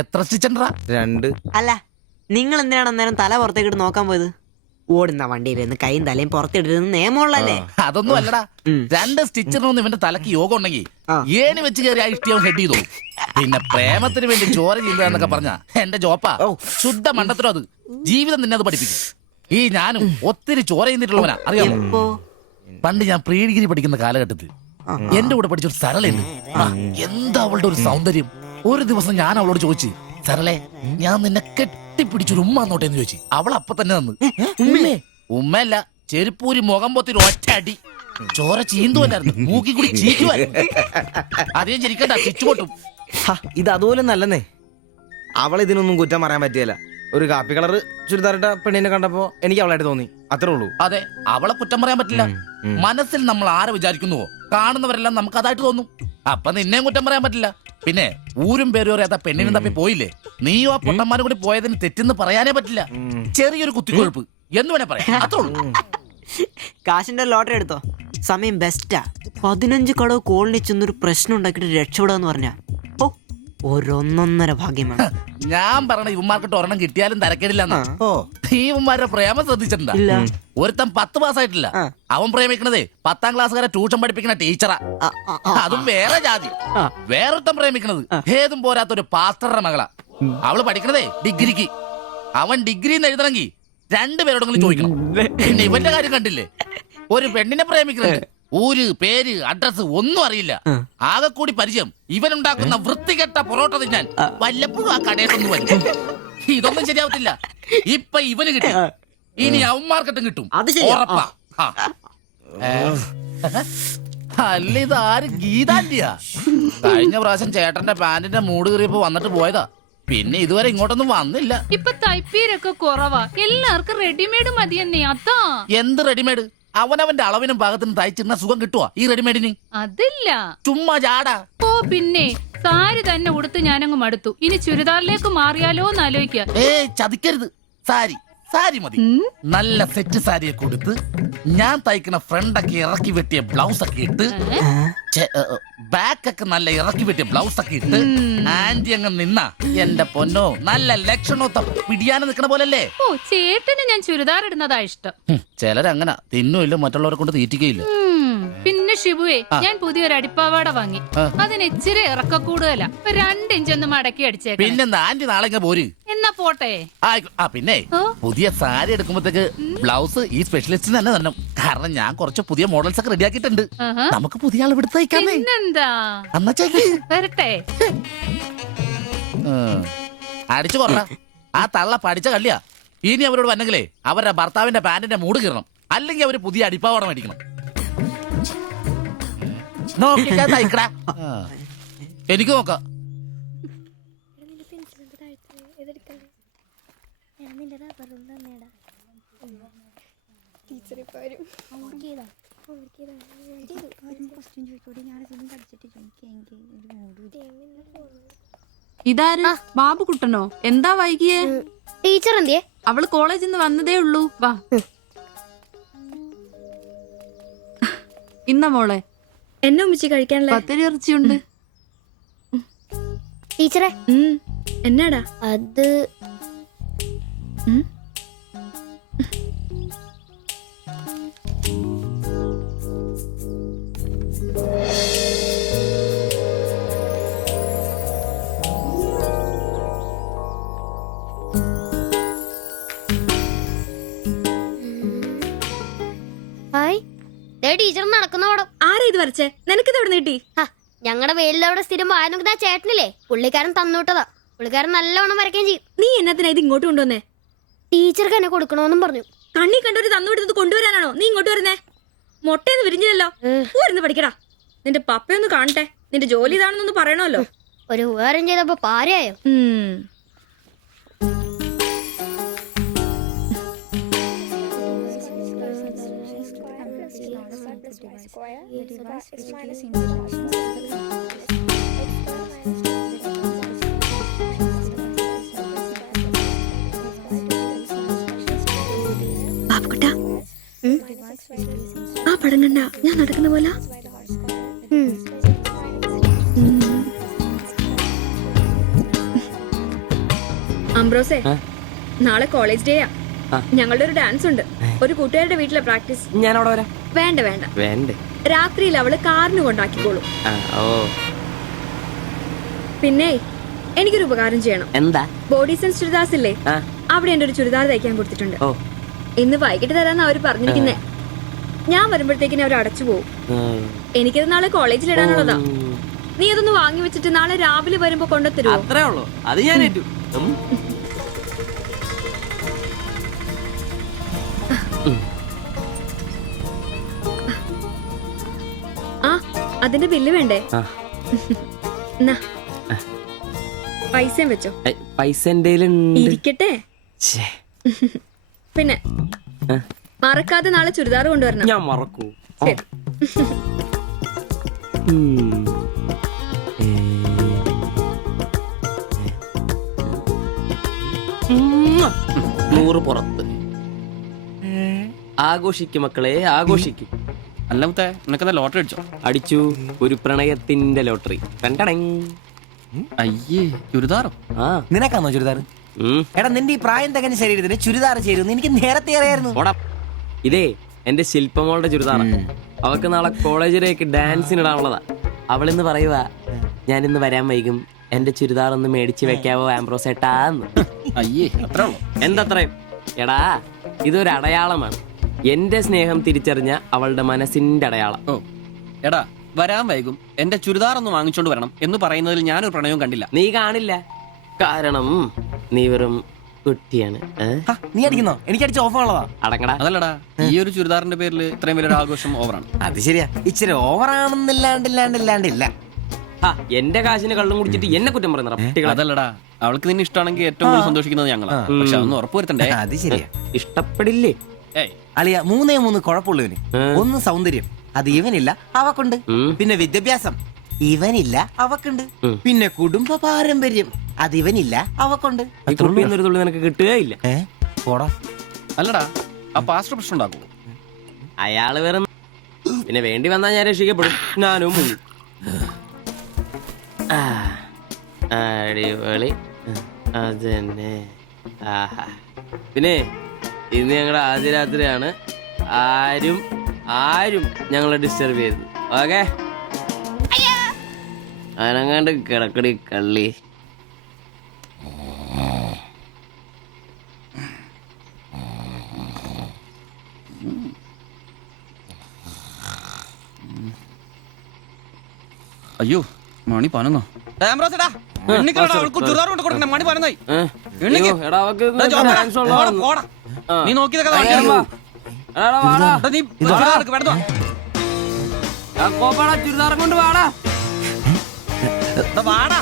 എത്ര സ്റ്റിച്ചണ്ടാ? 2. അല്ല, നിങ്ങൾ എന്തിനാണ് അന്നേരം തല പുറത്തേക്കിട്ട് നോക്കാൻ പോയത്? ഓടുന്ന വണ്ടിയിലിരുന്ന് കൈയും തലയും പുറത്തിട്ടിരുന്ന് നിയമമുള്ളല്ലേ? അതൊന്നും അല്ലടാ. 2 സ്റ്റിച്ചറിനൊന്നും ഇവന്റെ തലക്ക് യോഗം ഉണ്ടെങ്കിൽ ഏണി വെച്ച് കയറി ആ ഇഷ്ടിയവൻ ഹെഡ് ചെയ്തു. പിന്നെ പ്രേമത്തിന് വേണ്ടി ചോര ചെയ്യുന്നതൊക്കെ പറഞ്ഞ എന്റെ ജോപ്പാ. ശുദ്ധ മണ്ടത്തരം അത്. ജീവിതം നിന്നെ അത് പഠിപ്പിക്കും. ഈ ഞാനും ഒത്തിരി ചോര ചെയ്യുന്നിട്ടുള്ളവനാ, അറിയാമോ? പണ്ട് ഞാൻ പ്രീ ഡിഗ്രി പഠിക്കുന്ന കാലഘട്ടത്തിൽ എന്റെ കൂടെ പഠിച്ചൊരു സരളയുണ്ട്. എന്താ അവളുടെ ഒരു സൗന്ദര്യം! ഒരു ദിവസം ഞാൻ അവളോട് ചോദിച്ചു, സരളെ, ഞാൻ നിന്നെ കെട്ടിപ്പിടിച്ചൊരു ഉമ്മ എന്നോട്ടെ എന്ന് ചോദിച്ചു. അവൾ അപ്പൊ തന്നെ തന്നു. ഉമ്മയല്ല, ചെരുപ്പൂരി മുഖം പൊത്തിരി ഒറ്റ അടി. ചോര ചീന്തുവല്ലായിരുന്നു, മൂക്കി കൂടി ചീറ്റുമായിരുന്നു. അധികം ചിരിക്കണ്ട, ചിച്ചുപൊട്ടും. ഇത് അതുപോലെ നല്ലെന്നേ. അവൾ ഇതിനൊന്നും കുറ്റം പറയാൻ പറ്റിയല്ല. ഒരു കാപ്പി കളറ് ചുരിദാറിട്ട പെണ്ണിനെ കണ്ടപ്പോ എനിക്ക് അവളായിട്ട് തോന്നി, അത്രേ ഉള്ളൂ. അതെ, അവളെ കുറ്റം പറയാൻ പറ്റില്ല. മനസ്സിൽ നമ്മൾ ആരെ വിചാരിക്കുന്നുവോ കാണുന്നവരെല്ലാം നമുക്ക് അതായിട്ട് തോന്നും. അപ്പൊ നിന്നെയും കുറ്റം പറയാൻ പറ്റില്ല. പിന്നെ ഊരും പേരും അറിയാത്ത പെണ്ണിനും തപ്പി പോയില്ലേ? നീയും ആ പൊട്ടന്മാരും കൂടി പോയതിന് തെറ്റെന്ന് പറയാനേ പറ്റില്ല. ചെറിയൊരു കുത്തിക്കൊഴുപ്പ് എന്ന് വേണേ പറയാം, അത്രേ ഉള്ളൂ. കാശിന്റെ ലോട്ടറി എടുത്തോ, സമയം ബെസ്റ്റാ. 15 കടവ് കോളനി ചെന്നൊരു പ്രശ്നം ഉണ്ടാക്കിട്ട് രക്ഷപ്പെടാന്ന് പറഞ്ഞ ഒരൊന്നൊന്നര ഭാഗ്യമാണ്. ഞാൻ പറഞ്ഞ ഇവന്മാർക്കിട്ട് ഒരെണ്ണം കിട്ടിയാലും തരക്കേടില്ലെന്നാ. ഇവന്മാരുടെ പ്രേമം ശ്രദ്ധിച്ചിട്ടുണ്ടാ? ഒരുത്തൻ 10 പാസ്സായിട്ടില്ല. അവൻ പ്രേമിക്കണതേ 10ാം ക്ലാസ്സുകാരെ ട്യൂഷൻ പഠിപ്പിക്കുന്ന ടീച്ചറാ. അതും വേറെ ജാതി. വേറൊരുത്തൻ പ്രേമിക്കണത് ഏതും പോരാത്തൊരു പാസ്റ്ററുടെ മകളാ. അവള് പഠിക്കണതേ ഡിഗ്രിക്ക്. അവൻ ഡിഗ്രി എഴുതണമെങ്കിൽ 2 പേരോടെങ്കിലും ചോദിക്കണം. പിന്നെ ഇവന്റെ കാര്യം കണ്ടില്ലേ? ഒരു പെണ്ണിനെ പ്രേമിക്കണത് ഊര്, പേര്, അഡ്രസ് ഒന്നും അറിയില്ല. ആകെ കൂടി പരിചയം ഇവനുണ്ടാക്കുന്ന വൃത്തികെട്ട പൊറോട്ട തിന്നാൻ വല്ലപ്പോഴും ആ കടയിലൊന്നും വരും. ഇതൊന്നും ശരിയാവത്തില്ല. ഇപ്പൊ ഇവന് കിട്ടി, ഇനി അവന്മാർക്കിട്ടും കിട്ടും, ഉറപ്പാ. അല്ല, ഇത് ആര് ഗീതാന്റിയാ? കഴിഞ്ഞ പ്രാവശ്യം ചേട്ടന്റെ പാന്റിന്റെ മൂട് കയറിയപ്പോ വന്നിട്ട് പോയതാ. പിന്നെ ഇതുവരെ ഇങ്ങോട്ടൊന്നും വന്നില്ല. ഇപ്പൊ തയ്പ്പീരൊക്കെ കുറവാ, എല്ലാവർക്കും റെഡിമെയ്ഡ് മതിയെന്നേ. അതാ. എന്ത് റെഡിമെയ്ഡ്? അവനവന്റെ അളവിനും പാകത്തിനും തയ്ച്ചിരുന്ന സുഖം കിട്ടുവാ ഈ റെഡിമെയ്ഡിന്? അതില്ല, ചുമ്മാ ജാടാ. ഓ പിന്നെ സാരി തന്നെ ഉടുത്ത് ഞാനങ്ങ് മടുത്തു. ഇനി ചുരിദാറിലേക്ക് മാറിയാലോ എന്ന് ആലോചിക്ക. ചതിക്കരുത്. സാരി മതി. നല്ല സെറ്റ് സാരിയെ കൊടുത്ത് ഞാൻ തയ്ക്കണ ഫ്രണ്ടൊക്കെ ഇറക്കി വെട്ടിയ ബ്ലൗസ് ഒക്കെ ഇട്ട്, ബാക്കൊക്കെ നല്ല ഇറക്കി വെട്ടിയ ബ്ലൗസ് ഒക്കെ ഇട്ട് ആന്റി അങ്ങ് നിന്ന എന്റെ പൊന്നോ, നല്ല ലക്ഷണത്തെ പിടിയാനെ നിക്കണ പോലല്ലേ? ഓ, ചേട്ടന് ഞാൻ ചുരിദാർ ഇടുന്നതാ ഇഷ്ടം. ചിലരങ്ങനെ തിന്നുമില്ല, മറ്റുള്ളവരെ കൊണ്ട് തീറ്റിക്കയില്ല. പിന്നെ ഷിബുവേ, ഞാൻ പുതിയൊരു അടിപ്പാവാട വാങ്ങി. അതിന് ഇച്ചിരി ഇറക്ക കൂടുതലാ. 2 ഇഞ്ച് ഒന്ന് മടക്കി അടിച്ചേക്കാം. പിന്നെന്താ, ആന്റി നാളെ പോര്. എന്നാ പോട്ടെ. പിന്നെ പുതിയ സാരി എടുക്കുമ്പോഴത്തേക്ക് ബ്ലൗസ് ഈ സ്പെഷ്യലിസ്റ്റിന് തന്നെ തന്നെ. കാരണം ഞാൻ കുറച്ച് പുതിയ മോഡൽസ് ഒക്കെ റെഡിയാക്കിയിട്ടുണ്ട്. നമുക്ക് പുതിയ ആൾ എടുത്ത് തയ്ക്കാമേ. പിന്നെന്താ, വരട്ടെ. അടിച്ചു കൊറ. ആ തള്ള പഠിച്ച കള്ളിയാ. ഇനി അവരോട് വന്നെങ്കിലേ അവരുടെ ഭർത്താവിന്റെ പാന്റിന്റെ മൂട് കീറണം, അല്ലെങ്കിൽ അവര് പുതിയ അടിപ്പാവട മേടിക്കണം. എനിക്ക് നോക്കാം. ഇതാര്? ബാബുക്കുട്ടനോ? എന്താ വൈകിയേ? ടീച്ചർ എന്തിയെ? അവള് കോളേജിൽ നിന്ന് വന്നതേ ഉള്ളൂ. വാ. ഇന്ന മോളെ എന്നെ ഉമ്മിച്ച് കഴിക്കാനുള്ള പത്തിരി ഇറച്ചിയുണ്ട്. ടീച്ചറെ എന്നാടാ അത്? ടീച്ചർ നടക്കുന്ന പടം. ആരാ ഇത് വരച്ചേ? നിനക്കിത് എവിടെ കിട്ടി? ഞങ്ങളുടെ വെയിലവിടെ സ്ഥിരം വായനക്ക് ആ ചേട്ടനില്ലേ, പുള്ളിക്കാരൻ തന്നുവിട്ടതാ. പുള്ളിക്കാരൻ നല്ലോണം വരയ്ക്കുകയും ചെയ്യും. നീ എന്നത്തിനാ ഇത് ഇങ്ങോട്ട് കൊണ്ടുവന്നേ? ടീച്ചർക്ക് എന്നെ കൊടുക്കണോന്നും പറഞ്ഞു. കണ്ണി കണ്ടൊരു തന്നുവിട്ടത് കൊണ്ടുവരാനാണോ നീ ഇങ്ങോട്ട് വരുന്നേ? മൊട്ടയൊന്നും വിരിഞ്ഞില്ലല്ലോ. പോരുന്ന് പഠിക്കടാ. നിന്റെ പപ്പയൊന്ന് കാണട്ടെ. നിന്റെ ജോലി ഇതാണെന്നൊന്ന് പറയണമല്ലോ. ഒരു ഉപകാരം ചെയ്തപ്പോ പാരയായോ? ബാബുക്കുട്ടാ, ആ പടം കണ്ട ഞാൻ നടക്കുന്ന പോലെ? അംബ്രോസേ നാളെ കോളേജ് ഡേയാ. ഞങ്ങളുടെ ഒരു ഡാൻസ് ഉണ്ട്. ഒരു കൂട്ടുകാരുടെ വീട്ടിലെ പ്രാക്ടീസ്. ഞാൻ അവിടെ വരാം. വേണ്ട വേണ്ട, വേണ്ടേ? രാത്രിയിൽ അവള് കാറിന് കൊണ്ടാക്കിക്കോളും. ഓ പിന്നെ എനിക്കൊരു ഉപകാരം ചെയ്യണം. എന്താ? ബോഡി സെൻസ് ചുരിദാർസ് ഇല്ലേ, അവിടെ എന്റെ ഒരു ചുരിദാർ തയ്ക്കാൻ കൊടുത്തിട്ടുണ്ട്. ഓ ഇന്ന് വൈകിട്ട് തരാന്ന് അവര് പറഞ്ഞിരിക്കുന്നേ. ഞാൻ വരുമ്പോഴത്തേക്കിന് അവർ അടച്ചു പോകും. എനിക്കത് നാളെ കോളേജിൽ ഇടാനുള്ളതാ. നീ അതൊന്ന് വാങ്ങി വെച്ചിട്ട് നാളെ രാവിലെ വരുമ്പോ കൊണ്ടുത്തരുമോ? അത്രേ ഉള്ളൂ, അത് ഞാൻ ഏറ്റു. ആ അതിന്റെ ബില്ല് വേണ്ടേ? എന്നാ പൈസയും വെച്ചോ. പൈസ ഇരിക്കട്ടെ. പിന്നെ മറക്കാതെ നാളെ ചുരിദാർ കൊണ്ടുവരണം. ഞാൻ മറക്കൂ. ശരി. നൂറ് പുറത്ത്. ആഘോഷിക്കും മക്കളെ, ആഘോഷിക്കും. അല്ല മുത്തേ, നിനക്കെന്താ ലോട്ടറി അടിച്ചോ? അടിച്ചു, ഒരു പ്രണയത്തിന്റെ ലോട്ടറി. അയ്യേ, ചുരിദാറോ? ആ നിനക്കാന്നോ ചുരിദാർ? എടാ നിന്റെ ഈ പ്രായം തികഞ്ഞ ശരീരത്തിന് ചുരിദാർ ചേരുന്നു എനിക്ക് നേരത്തെ അറിയായിരുന്നു. ഇതേ എന്റെ ശില്പമോളുടെ ചുരിദാറ. അവക്ക് നാളെ കോളേജിലേക്ക് ഡാൻസിനിടാനുള്ളതാ. അവളിന്ന് പറയുവാ, ഞാനിന്ന് വരാൻ വൈകും, എന്റെ ചുരിദാർ ഒന്ന് മേടിച്ച് വെക്കാവോ ആംബ്രോസേട്ടാന്ന്. അയ്യേ, അത്ര ഉള്ളു. എന്തത്രയും? എടാ ഇതൊരു അടയാളമാണ്. എന്റെ സ്നേഹം തിരിച്ചറിഞ്ഞ അവളുടെ മനസ്സിന്റെ അടയാളം. ഓ എടാ, വരാൻ വൈകും, എന്റെ ചുരിദാർ ഒന്ന് വാങ്ങിച്ചോണ്ട് വരണം എന്ന് പറയുന്നതിൽ ഞാനൊരു പ്രണയവും കണ്ടില്ല. നീ കാണില്ല, കാരണം നീ വെറും കുട്ടിയാണ്. നീ അടിക്കുന്നോ? എനിക്ക് അടിച്ച ഓഫറുള്ളതാ. അടങ്ങടാ. അതല്ലടാ, ഈ ഒരു ചുരിദാറിന്റെ പേരിൽ ഇത്രയും വലിയൊരു ആഘോഷം ഓവറാണ്. അത് ശരിയാ, ഇച്ചിരി ഓവറാണെന്നില്ലാണ്ടില്ല. എന്റെ കാശിന് കള്ളും കുടിച്ചിട്ട് എന്നെ കുറ്റം പറയുന്ന അതല്ലടാ, അവൾക്ക് നിന്നെ ഇഷ്ടമാണെങ്കിൽ ഏറ്റവും കൂടുതൽ സന്തോഷിക്കുന്നത് ഞങ്ങളാ. പക്ഷെ അതൊന്ന് ഉറപ്പുവരുത്തണ്ടേ. അത് ശരിയാ. ഇഷ്ടപ്പെടില്ലേ? ഏയ് അളിയ 3 കുഴപ്പമുള്ളവന്. ഒന്ന് സൗന്ദര്യം, അത് ഇവനില്ല അവക്കുണ്ട്. പിന്നെ വിദ്യാഭ്യാസം, ഇവനില്ല അവക്കുണ്ട്. പിന്നെ കുടുംബ പാരമ്പര്യം, അത് ഇവനില്ല അവക്കുണ്ട്. ഒരു തുള്ളി നിനക്ക് കിട്ടുകയില്ല. പോടാ. അല്ലടാ, ആ പാസ്റ്റർ പ്രശ്നം ഉണ്ടാക്കൂ. അയാള് വേറെ. പിന്നെ വേണ്ടി വന്നാൽ ഞാൻ രക്ഷിക്കപ്പെടും. ഞാനും മുങ്ങും. അടിപൊളി, അതന്നെ. പിന്നെ ഇന്ന് ഞങ്ങളുടെ ആദ്യ രാത്രിയാണ്. ആരും ഞങ്ങളെ ഡിസ്റ്റർബ് ചെയ്തു. ഓക്കെ, അനങ്ങാണ്ട് കിടക്കടി കള്ളി. അയ്യോ, മണി 11. നീ നോക്കിയതൊക്കെ ചുരിദാർ കൊണ്ട് വാടാ. വാടാ.